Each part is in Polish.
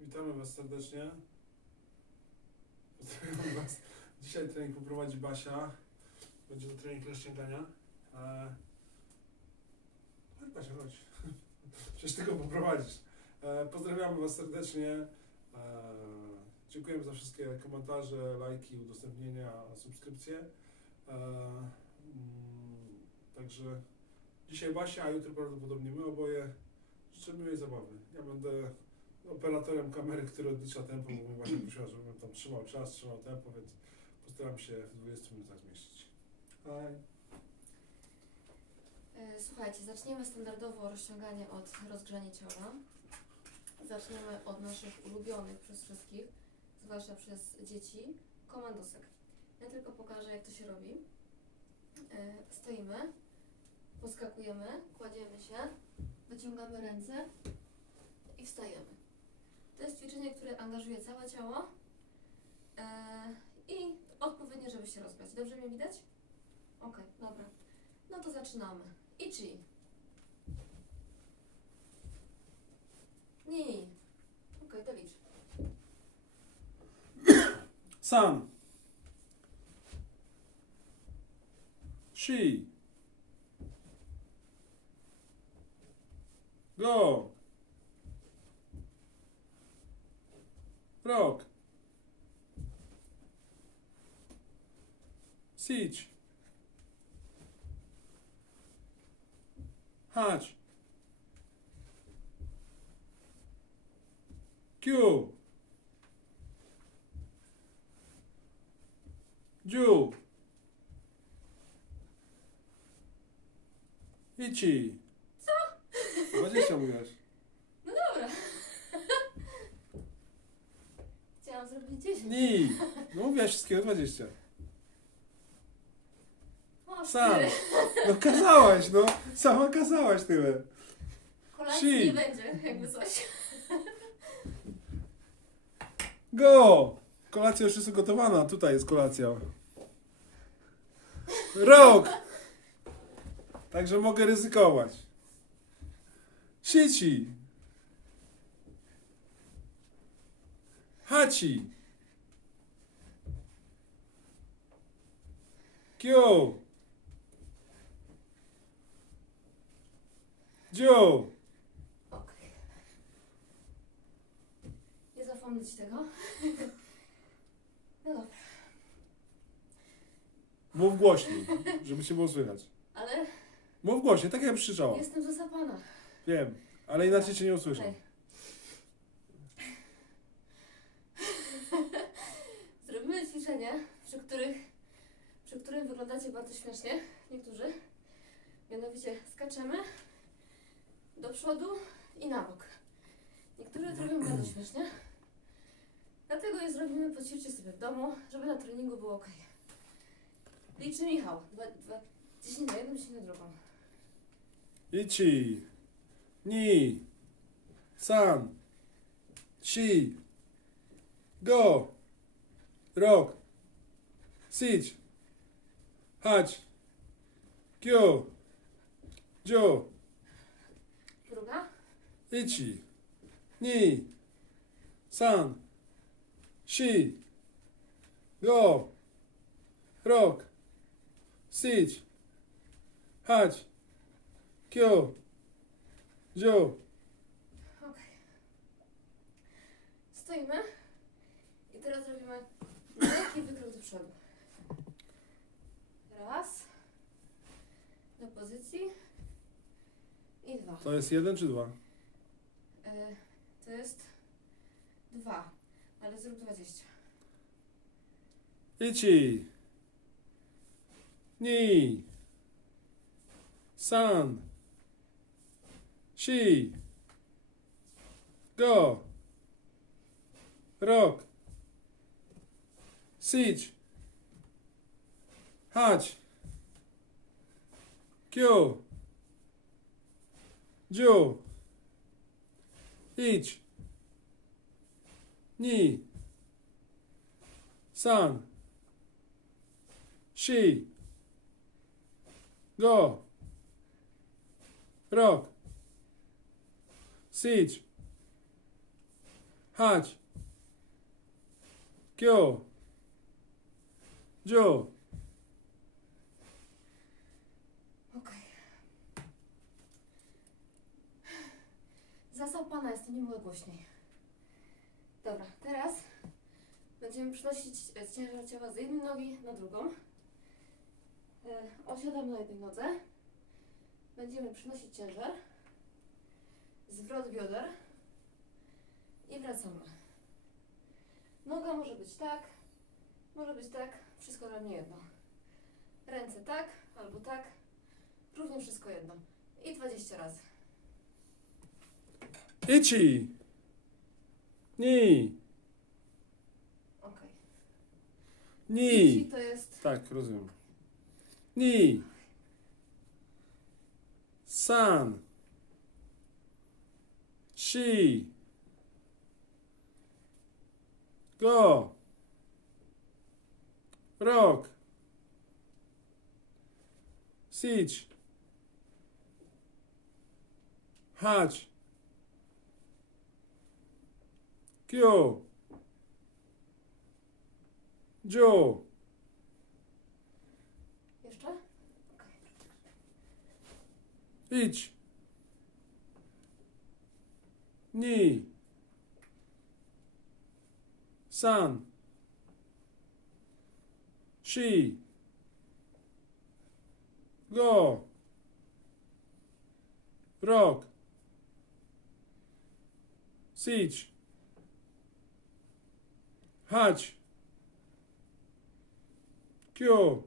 Witamy Was serdecznie. Pozdrawiam Was. Dzisiaj trening poprowadzi Basia. Będzie to trening rozciągania. E... Chodź Basia, chodź. Przecież Ty go poprowadzisz. E... Pozdrawiamy Was serdecznie. E... Dziękujemy za wszystkie komentarze, lajki, udostępnienia, subskrypcje. E... mm, Także dzisiaj Basia, a jutro prawdopodobnie my oboje. Życzę miłej zabawy. Ja będę operatorem kamery, który odlicza tempo, bo właśnie prosiła, żebym tam trzymał czas, trzymał tempo, więc postaram się w 20 minutach zmieścić. Hi. E, Słuchajcie, zaczniemy standardowo rozciąganie od rozgrzania ciała. Zaczniemy od naszych ulubionych przez wszystkich, zwłaszcza przez dzieci, komandosek. Ja tylko pokażę, jak to się robi. E, Stoimy, podskakujemy, kładziemy się, wyciągamy ręce i wstajemy. To jest ćwiczenie, które angażuje całe ciało e, i odpowiednio, żeby się rozgrzać. Dobrze mnie widać? Okej, dobra. No to zaczynamy. Ichi. Ni. Okej, to licz. San. She. Go. Rock. Siege. Hacz. Q. Dziu. Ichi. Co? 20 mówiłaś. No dobra. Chciałam zrobić 10. Ni. No mówiłaś wszystkiego 20. O, Sam. No kazałaś, no. Sama kazałaś tyle. Kolacji nie będzie, jakby coś. Go! Kolacja już jest ugotowana. Tutaj jest kolacja. Rok! Także mogę ryzykować. Sieci. Haci. Kyo. Dziu. Okej. Nie zapomnieć tego. No dobra, Mów głośniej, żeby się było słychać. ale Mów głośniej, tak jak krzyczała. jestem zasapana. Wiem, ale inaczej cię nie usłyszę. Okej. Zrobimy ćwiczenie, przy których, przy którym wyglądacie bardzo śmiesznie, niektórzy. Mianowicie skaczemy do przodu i na bok. Niektórzy to robią bardzo śmiesznie. Dlatego je zrobimy, poćwiczcie sobie w domu, żeby na treningu było ok. Liczy Michał. Dwa, dwa, 10 na jedną, 10 na drugą. Ichi. Ni. San. Shi. Go. Rok. Sić. Hać. Kyo. Dziu. Druga. Ichi. Ni. San. Shi. Go. Rok. Sić. Hać. Kyo. Dziu. Okej. Stoimy. I teraz robimy lekki wykrok do przodu. Raz. Do pozycji. I dwa. To jest jeden czy dwa? E, to jest dwa. Ale zrób dwadzieścia. Ichi. Ni. San. Shi. Go. Rok. Sić. Hać. Kyo. Dziu. Idź. Ni. San. Shi. Go. Rok. Sić. chodź, kio, dziu. Okej. Zasał pana jest to nie było głośniej. Dobra, teraz będziemy przenosić e, ciężar ciała z jednej nogi na drugą. E, Osiadamy na jednej nodze. Będziemy przynosić ciężar. Zwrot bioder. I wracamy. Noga może być tak, może być tak, wszystko dla mnie jedno. Ręce tak, albo tak, równie wszystko jedno. I 20 razy. Ichi, ni, Okej. ni. Ichi to jest Tak, rozumiem. Ni. San. Shi. Go. Rok. Sich. Hać. Kyo. Joe. jeszcze? Idź. Ni. San. Shi. Go. Rok. Sich. Hać. Kyo.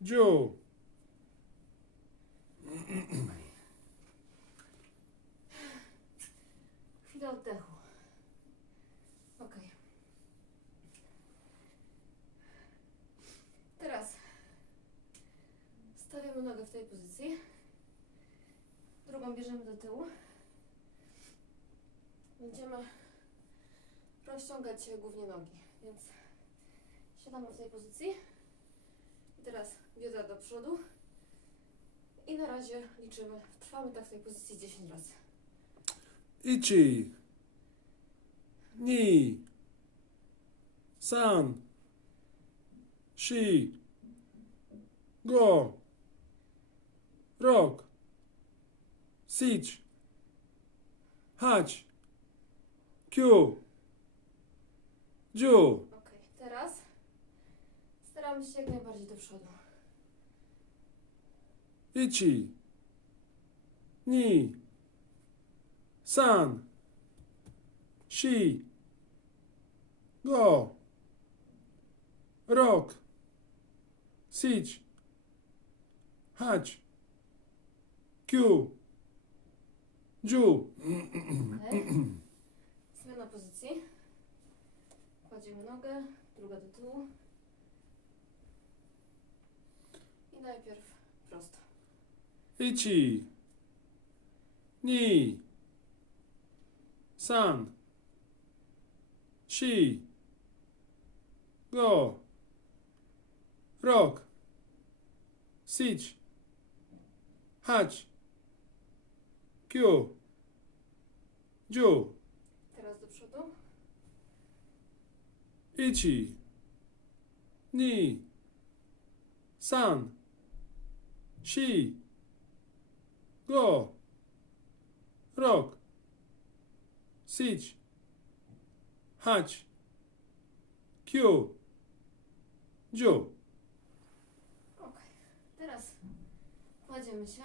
Joe. Chwilę oddechu. Ok. Teraz stawiamy nogę w tej pozycji. Drugą bierzemy do tyłu. Będziemy rozciągać głównie nogi, więc siadamy w tej pozycji. I teraz biodra do przodu. I na razie liczymy. Trwamy tak w tej pozycji 10 razy. Ichi. Ni. San. Shi. Go. Rok. Sich. Hać. Kyu. Ok, teraz staramy się jak najbardziej do przodu. Ichi. Ni. San. Shi. Go. Rok. Sich. Hać. Jiu. Okay. Zmiana pozycji. Kładziemy nogę, druga do tyłu. I najpierw prosto. Ichi. Ni. San. Shi. Go. Rok. Sich. Hać. Kyu. Jiu. Teraz do przodu. Ichi. Ni. San. Shi. Go. Rok. Sich. Hać. Kyu. Jiu. Ok. Teraz kładziemy się.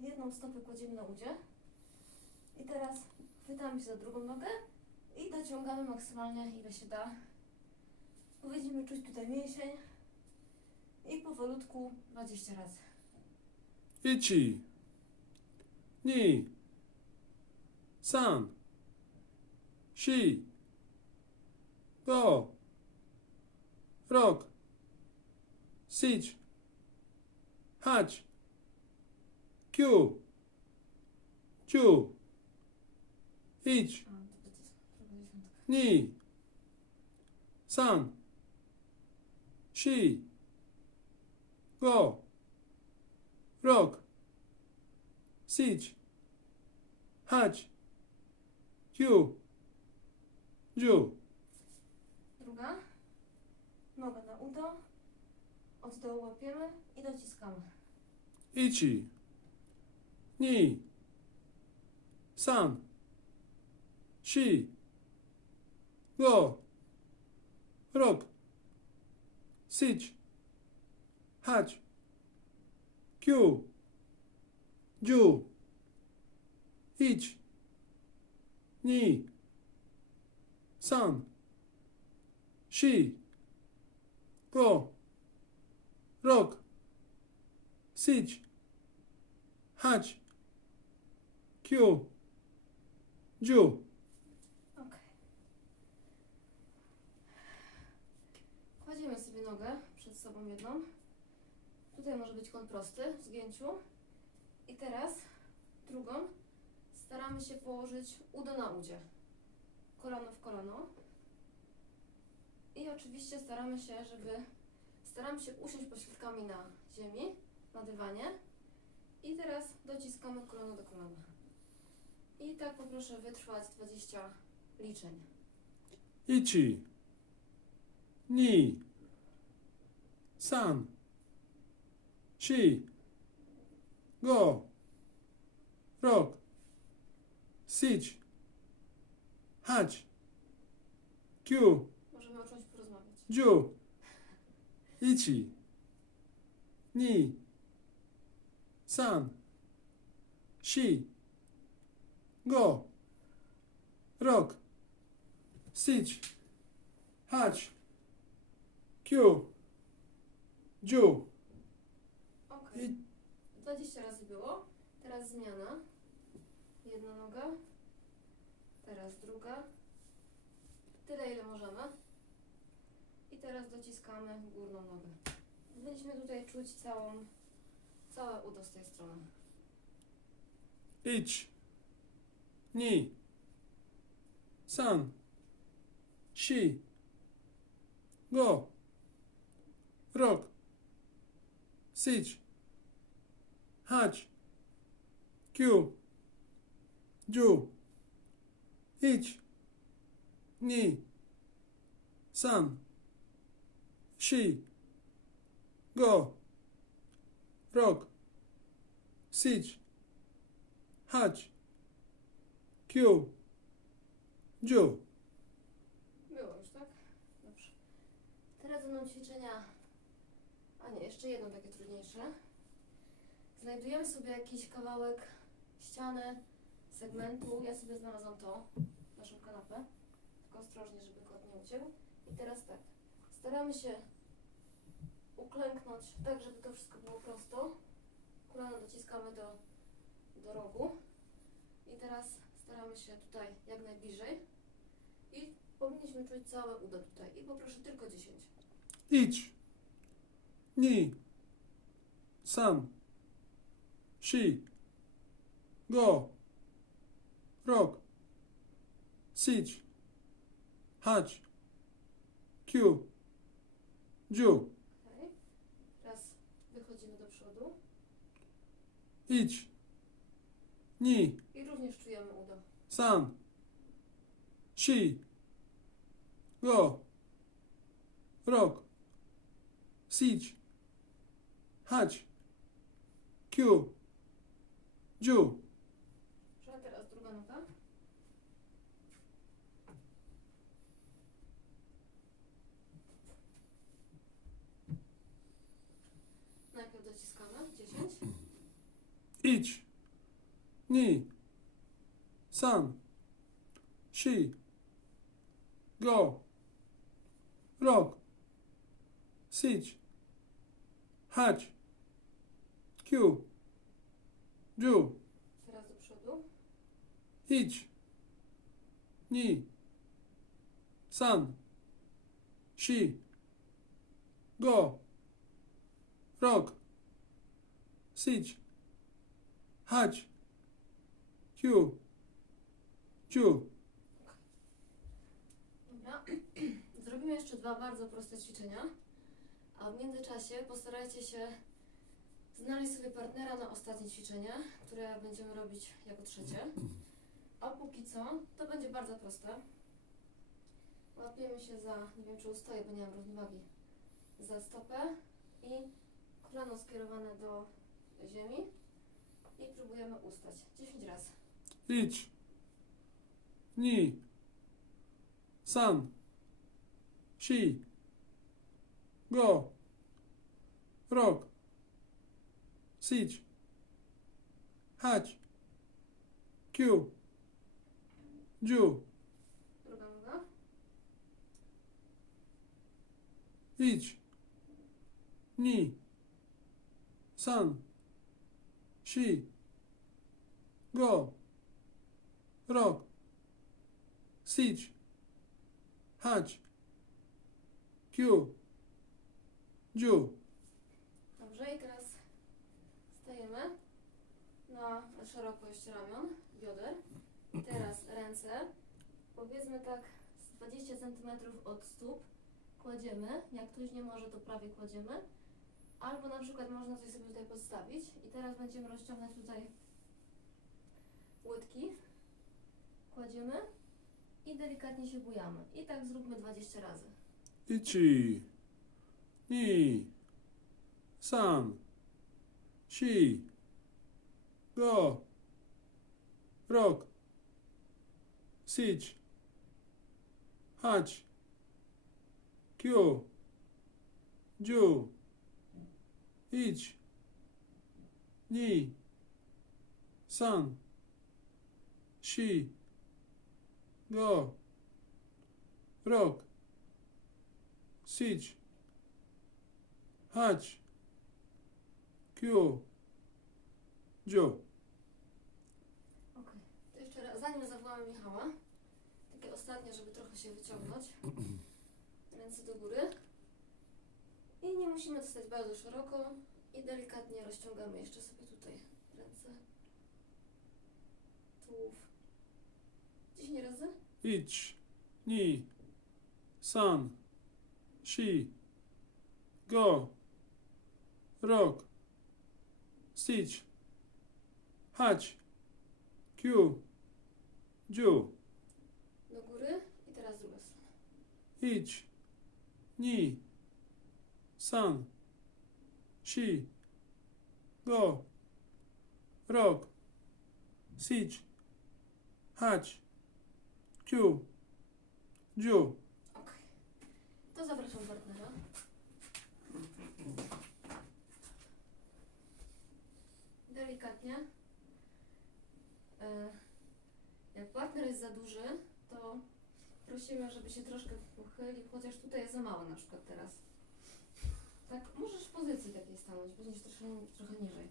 Jedną stopę kładziemy na udzie. I teraz chwytamy się za drugą nogę i dociągamy maksymalnie ile się da. Powiedzmy czuć tutaj mięsień. I powolutku 20 razy. Ichi. Ni. San. Shi. Go. Rok. Sich. Hać. Kyu. Jiu. Idź. A, to będzie prawa dziesiątka. Ni. San. Shi. Go. Rok. Sich. Hać. Q. Dziu. Druga. Noga na udo. Od dołu łapiemy i dociskamy. Ichi. Ni. San. Shi. Go. Rok. Sich. Hać. Q. Dziu. Ich. Ni. San. Shi. Go. Rok. Sich. Hać. Q. Dziu. Ok. Kładziemy sobie nogę przed sobą jedną. Tutaj może być kąt prosty w zgięciu. I teraz drugą staramy się położyć udo na udzie. Kolano w kolano. I oczywiście staramy się, żeby staramy się usiąść pośladkami na ziemi, na dywanie. I teraz dociskamy kolano do kolana. I tak poproszę wytrwać 20 liczeń. Ichi. Ni. San. Shi. Go. Rok. Sich. Hać. Q. Możemy o czymś porozmawiać. Dziu. Ichi. Ni. San. Shi. Go. Rok. Sich. Hać. Q. Dziu. Ok. I 20 razy było. Teraz zmiana. Jedna noga. Teraz druga. Tyle ile możemy. I teraz dociskamy górną nogę. Będziemy tutaj czuć całą, całe udo z tej strony. Ich. Ni. San. Shi. Go. Rok. Sich. Hać. Q. Dziu. Ich. Ni. San. Shi. Go. Rok. Sich. Hać. Q. Dziu. Było już, tak? Dobrze. Teraz będą ćwiczenia. Jeszcze jedno takie trudniejsze. Znajdujemy sobie jakiś kawałek ściany, segmentu. Ja sobie znalazłam to, naszą kanapę. Tylko ostrożnie, żeby kot nie uciekł. I teraz tak. Staramy się uklęknąć tak, żeby to wszystko było prosto. Kolano dociskamy do, do rogu. I teraz staramy się tutaj jak najbliżej. I powinniśmy czuć całe udo tutaj. I poproszę tylko 10. Ich. Ni. San. Shi. Go. Rok. Sich. Hać. Q. Dziu. Okay. Teraz wychodzimy do przodu. Ich. Ni. I również czujemy udo. San. Shi. Go. Rok. Sich. Hać. Q. Dziu. A teraz druga noga. Najpierw dociskamy 10. Ich. Ni. San. Shi. Go. Rok. Sich. Hać. Q. Dziu. Teraz do przodu. Ich. Ni. San. Shi. Go. Rok. Sich. Hać. Q. Dziu. Dobra. Zrobimy jeszcze dwa bardzo proste ćwiczenia. A w międzyczasie postarajcie się znaleźć sobie partnera na ostatnie ćwiczenie, które będziemy robić jako trzecie. A póki co, to będzie bardzo proste. Łapiemy się za, nie wiem czy ustoję, bo nie mam równowagi, za stopę i kolano skierowane do ziemi i próbujemy ustać. 10 razy. Idź. Ni. San. Shi. Go. Rok. Sich. Hać. Q. Dziu. Druga noga. Idź. Ni. San. Shi. Go. Rok. Sich. Hać. Q. Dziu. Dobrze, i teraz stajemy na szerokość ramion, bioder. Teraz ręce, powiedzmy tak z 20 cm od stóp, kładziemy. Jak ktoś nie może, to prawie kładziemy. Albo na przykład można coś sobie tutaj podstawić. I teraz będziemy rozciągać tutaj łydki. Kładziemy i delikatnie się bujamy. I tak zróbmy 20 razy. Ichi. Ni. San. Shi. Go. Rok. Sich. Hać. Q. Dziu. Idź. Ni. San. Shi. Go. Rok. Sich. Hać. Q. Dziu. Okej. To jeszcze raz, zanim zawołamy Michała, takie ostatnie, żeby trochę się wyciągnąć. Ręce do góry. I nie musimy dostać bardzo szeroko. I delikatnie rozciągamy jeszcze sobie tutaj ręce. Tułów. 10 razy. Idź. Ni. San. Shi. Go. Rok. Sich. Hać. Q. Dziu. Do góry. I teraz druga strona. Idź. Ni. San. Shi. Go. Rok. Sich. Hać. Q. Dziu. Okej. To zapraszam partnera. Delikatnie. E, Jak partner jest za duży, to prosimy, żeby się troszkę pochylił, chociaż tutaj jest za mało na przykład teraz. Tak, możesz w pozycji takiej stanąć, będziesz trochę, trochę niżej.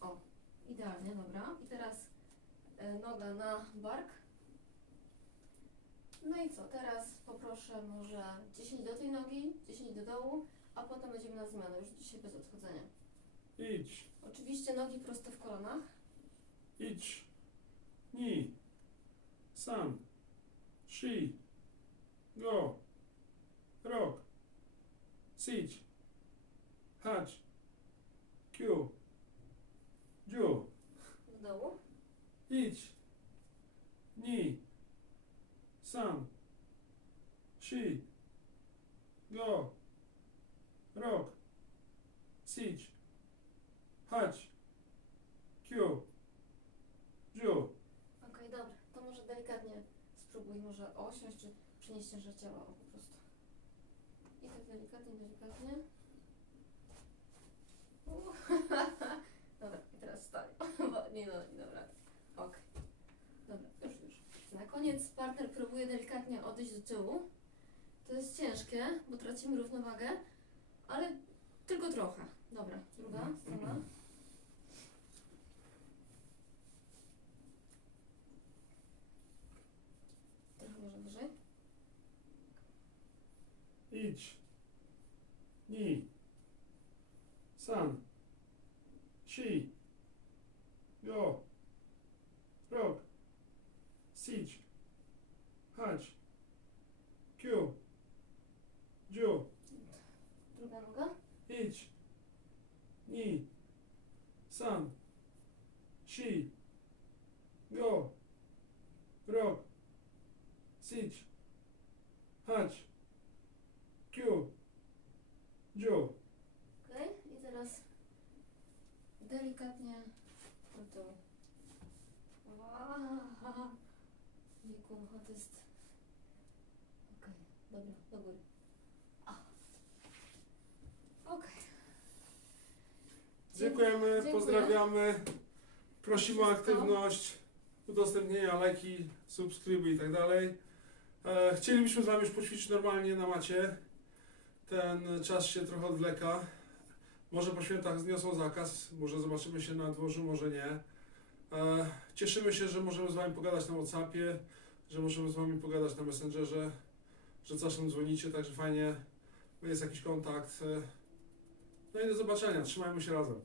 O, idealnie, dobra. I teraz e, noga na bark. No i co, teraz poproszę może 10 do tej nogi, 10 do dołu, a potem będziemy na zmianę, już dzisiaj bez odchodzenia. Idź. Oczywiście nogi prosto w kolanach. Idź. Ni. San. Shi. Go. Rok. Sich. Hać. Q. Dziu. Do dołu. Idź. Ni. San. Shi. Go. Rok. Sich. Hać. Q. Dziu. Okej, dobra. To może delikatnie spróbuj może osiąść, czy przenieść ciężar ciała po prostu. I tak delikatnie, delikatnie. Dobra, i teraz. Bo nie no, nie dobra. Okej. Dobra, już, już. Na koniec partner próbuje delikatnie odejść do tyłu. To jest ciężkie, bo tracimy równowagę, ale tylko trochę. Dobra, druga strona. i. San. Chi yo. Rok. Sic hac kyu ju iç ni. San. Chi go rok. Sic hac Dziu. Okej, i teraz delikatnie do tyłu. Aaaa. Wieku, to jest... Okej, dobra, do góry. A. Okej. Dziękujemy, Dziękuję. pozdrawiamy. Prosimy o Wszystko. aktywność, udostępnienia, lajki, subskryby i tak dalej. E, chcielibyśmy z Wami już poćwiczyć normalnie na macie. Ten czas się trochę odwleka. Może po świętach zniosą zakaz, może zobaczymy się na dworzu, może nie. E, cieszymy się, że możemy z Wami pogadać na Whatsappie, że możemy z Wami pogadać na Messengerze, że czasem dzwonicie, także fajnie, jest jakiś kontakt. E, no i do zobaczenia, trzymajmy się razem.